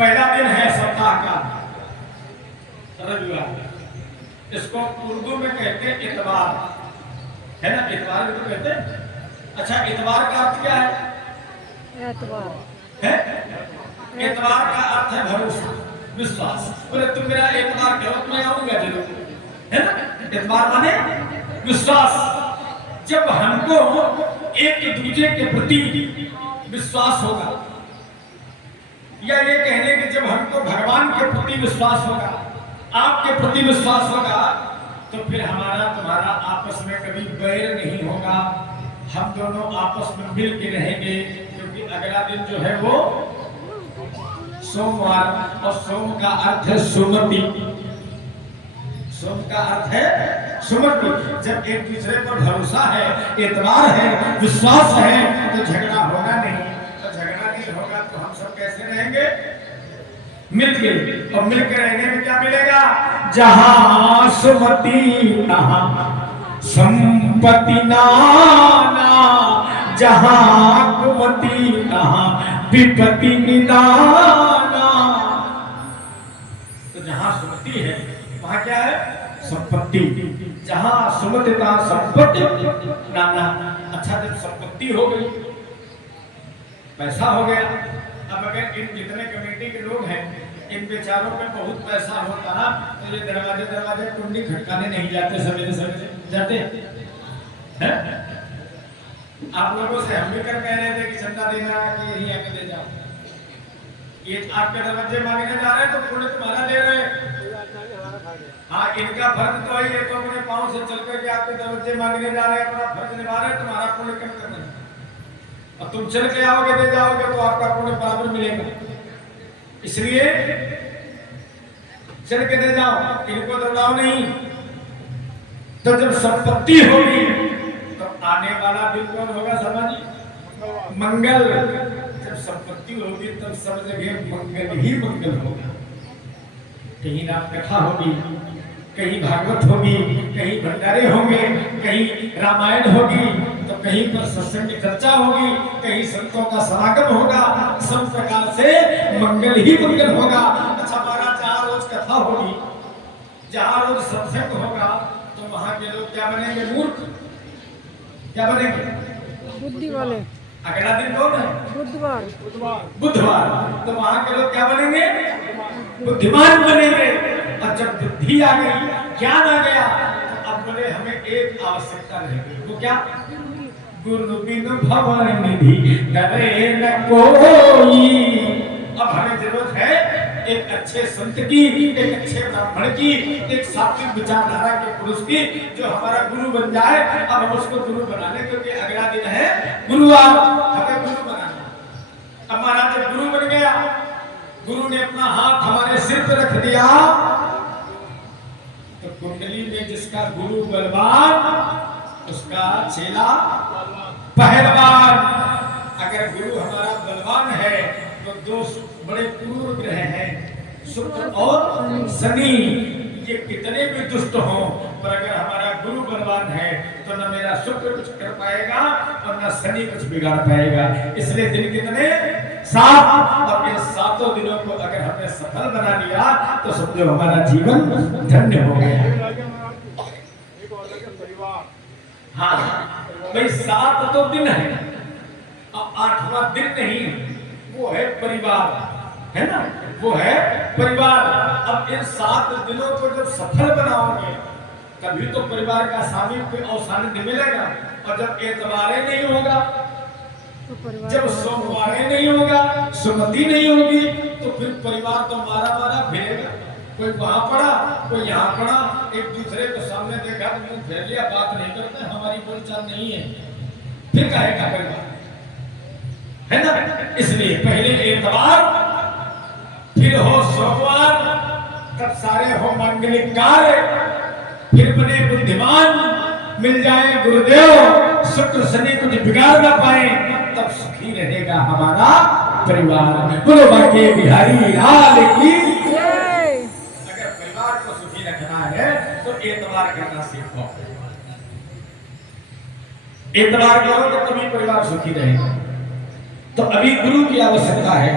पहला दिन है सप्ताह का रविवार, इसको उर्दू में कहते हैं इतवार, है ना? इतवार भी तो कहते हैं। अच्छा, इतवार का अर्थ क्या है? एतवार है इतवार का अर्थ है भरोसा, विश्वास। बोले तुम मेरा इतवार करो तो मैं आऊंगा जरूर, है ना? इतवार माने विश्वास। जब हमको एक दूसरे के प्रति विश्वास होगा, या ये कहने कि जब हमको भगवान के प्रति विश्वास होगा, आपके प्रति विश्वास होगा, तो फिर हमारा तुम्हारा आपस में कभी बैर नहीं होगा। हम दोनों आपस में मिल के रहेंगे, क्योंकि अगला दिन जो है वो सोमवार, और सोम का अर्थ है सुमति। सोम का अर्थ है सुमति। जब एक दूसरे पर भरोसा है, एतबार है, विश्वास है, तो झगड़ा होगा नहीं। तो झगड़ा नहीं होगा तो हम सब कैसे रहेंगे? मिलके। और मिलकर रहने में क्या मिलेगा? जहां सुमति तहां संपत्ति नाना, जहां कुमति तहां विपत्ति निदाना। तो जहां सुमति है वहां क्या है? संपत्ति। जहां सुमति तहां संपत्ति नाना। अच्छा, जब संपत्ति हो गई, पैसा हो गया, अब अगर इन जितने कमेटी के लोग हैं, इन बेचारों पे बहुत पैसा होता है, तो ये दरवाजे दरवाजे कुंडी खटकाने नहीं जाते, सवेरे सवेरे जाते हैं? आप लोगों से हम भी कर कह रहे थे कि चंदा देना है कि यही आके दे जाओ। ये आपके दरवाजे मांगने जा रहे हैं तो पुण्य तुम्हारा दे रहे हैं। हाँ, इनका फर्ज तो है, ये तो अपने पाँव से चल करके आपके दरवाजे मांगने जा रहे हैं, अपना फर्ज निभा रहे हैं, तुम्हारा पुण्य कम करना है। और तुम चल के आओगे, दे जाओगे, तो आपका पुण्य बराबर मिलेगा। इसलिए चल के दे जाओ, इनको दौड़ाओ नहीं। तो जब संपत्ति होगी तो आने वाला दिन कौन होगा? समाजी मंगल। जब संपत्ति होगी तब सब जगह मंगल ही मंगल होगा। कहीं राम कथा होगी, कहीं भागवत होगी, कहीं भंडारे होंगे, कहीं रामायण होगी, तो कहीं पर सत्संग की चर्चा होगी, कहीं संतों का समागम होगा। सब प्रकार से मंगल ही मंगल होगा। अच्छा महाराज, जहाँ रोज कथा होगी, जहाँ रोज सत्संग होगा, तो वहाँ के लोग क्या बनेंगे? मूर्ख। क्या बनेंगे? बुद्धि वाले। अगला दिन कौन है? बुधवार। बुधवार। तो वहाँ के लोग क्या बनेंगे? बुद्धिमान बनेंगे। और जब बुद्धि आ गई, ज्ञान आ गया, तो अब बोले हमें एक आवश्यकता रहेगी। वो क्या? गुरु बिन भवन निधि डरे न कोई। अब हमें जरूरत है एक अच्छे संत की, एक अच्छे ब्राह्मण की, एक सात्विक विचारधारा के पुरुष की, जो हमारा गुरु बन जाए। अब हम उसको गुरु बनाने, क्योंकि अगला दिन है गुरुवार, हमें गुरु बनाना। अब महाराज जब गुरु बन गया, गुरु ने अपना हाथ हमारे सिर पर रख दिया, तो कुंडली में जिसका गुरु बलवान, उसका चेला पहलवान। अगर गुरु हमारा बलवान है तो दो बड़े क्रूर ग्रह हैं, शुक्र और शनि। ये कितने भी दुष्ट हों, पर अगर हमारा गुरु बलवान है तो न मेरा शुक्र कुछ कर पाएगा और न शनि कुछ बिगाड़ पाएगा। इसलिए दिन कितने? 7। और इन 7 दिनों को अगर हमने सफल बना लिया तो समझो हमारा जीवन धन्य हो गया। हाँ भाई, 7 तो दिन है, और 8वां दिन नहीं, वो है परिवार, है ना? वो है परिवार। अब इन 7 दिनों को जब सफल बनाओगे, तभी तो परिवार का सानिध्य और सानिध्य मिलेगा। और जब एतवारे नहीं होगा, जब सोमवारे नहीं होगा, सुमति नहीं होगी, तो फिर परिवार तो मारा मारा फिरेगा। कोई वहां पड़ा, कोई यहाँ पड़ा, एक दूसरे को सामने देखा तो मुंह फेर लिया, बात नहीं करते, हमारी बोलचाल नहीं है, फिर कहेगा परिवार, है ना? इसलिए पहले एतवार, फिर हो सोमवार, तब सारे हो मांगलिक कार्य, फिर बने बुद्धिमान, मिल जाए गुरुदेव, शुक्र शनि कुछ बिगाड़ ना पाए, तब सुखी रहेगा हमारा परिवार। बोलो बाके बिहारी लाल की। अगर परिवार को सुखी रखना है तो एतवार करना सीखो। एतवार करो तो तभी परिवार सुखी रहेगा। तो अभी गुरु की आवश्यकता है।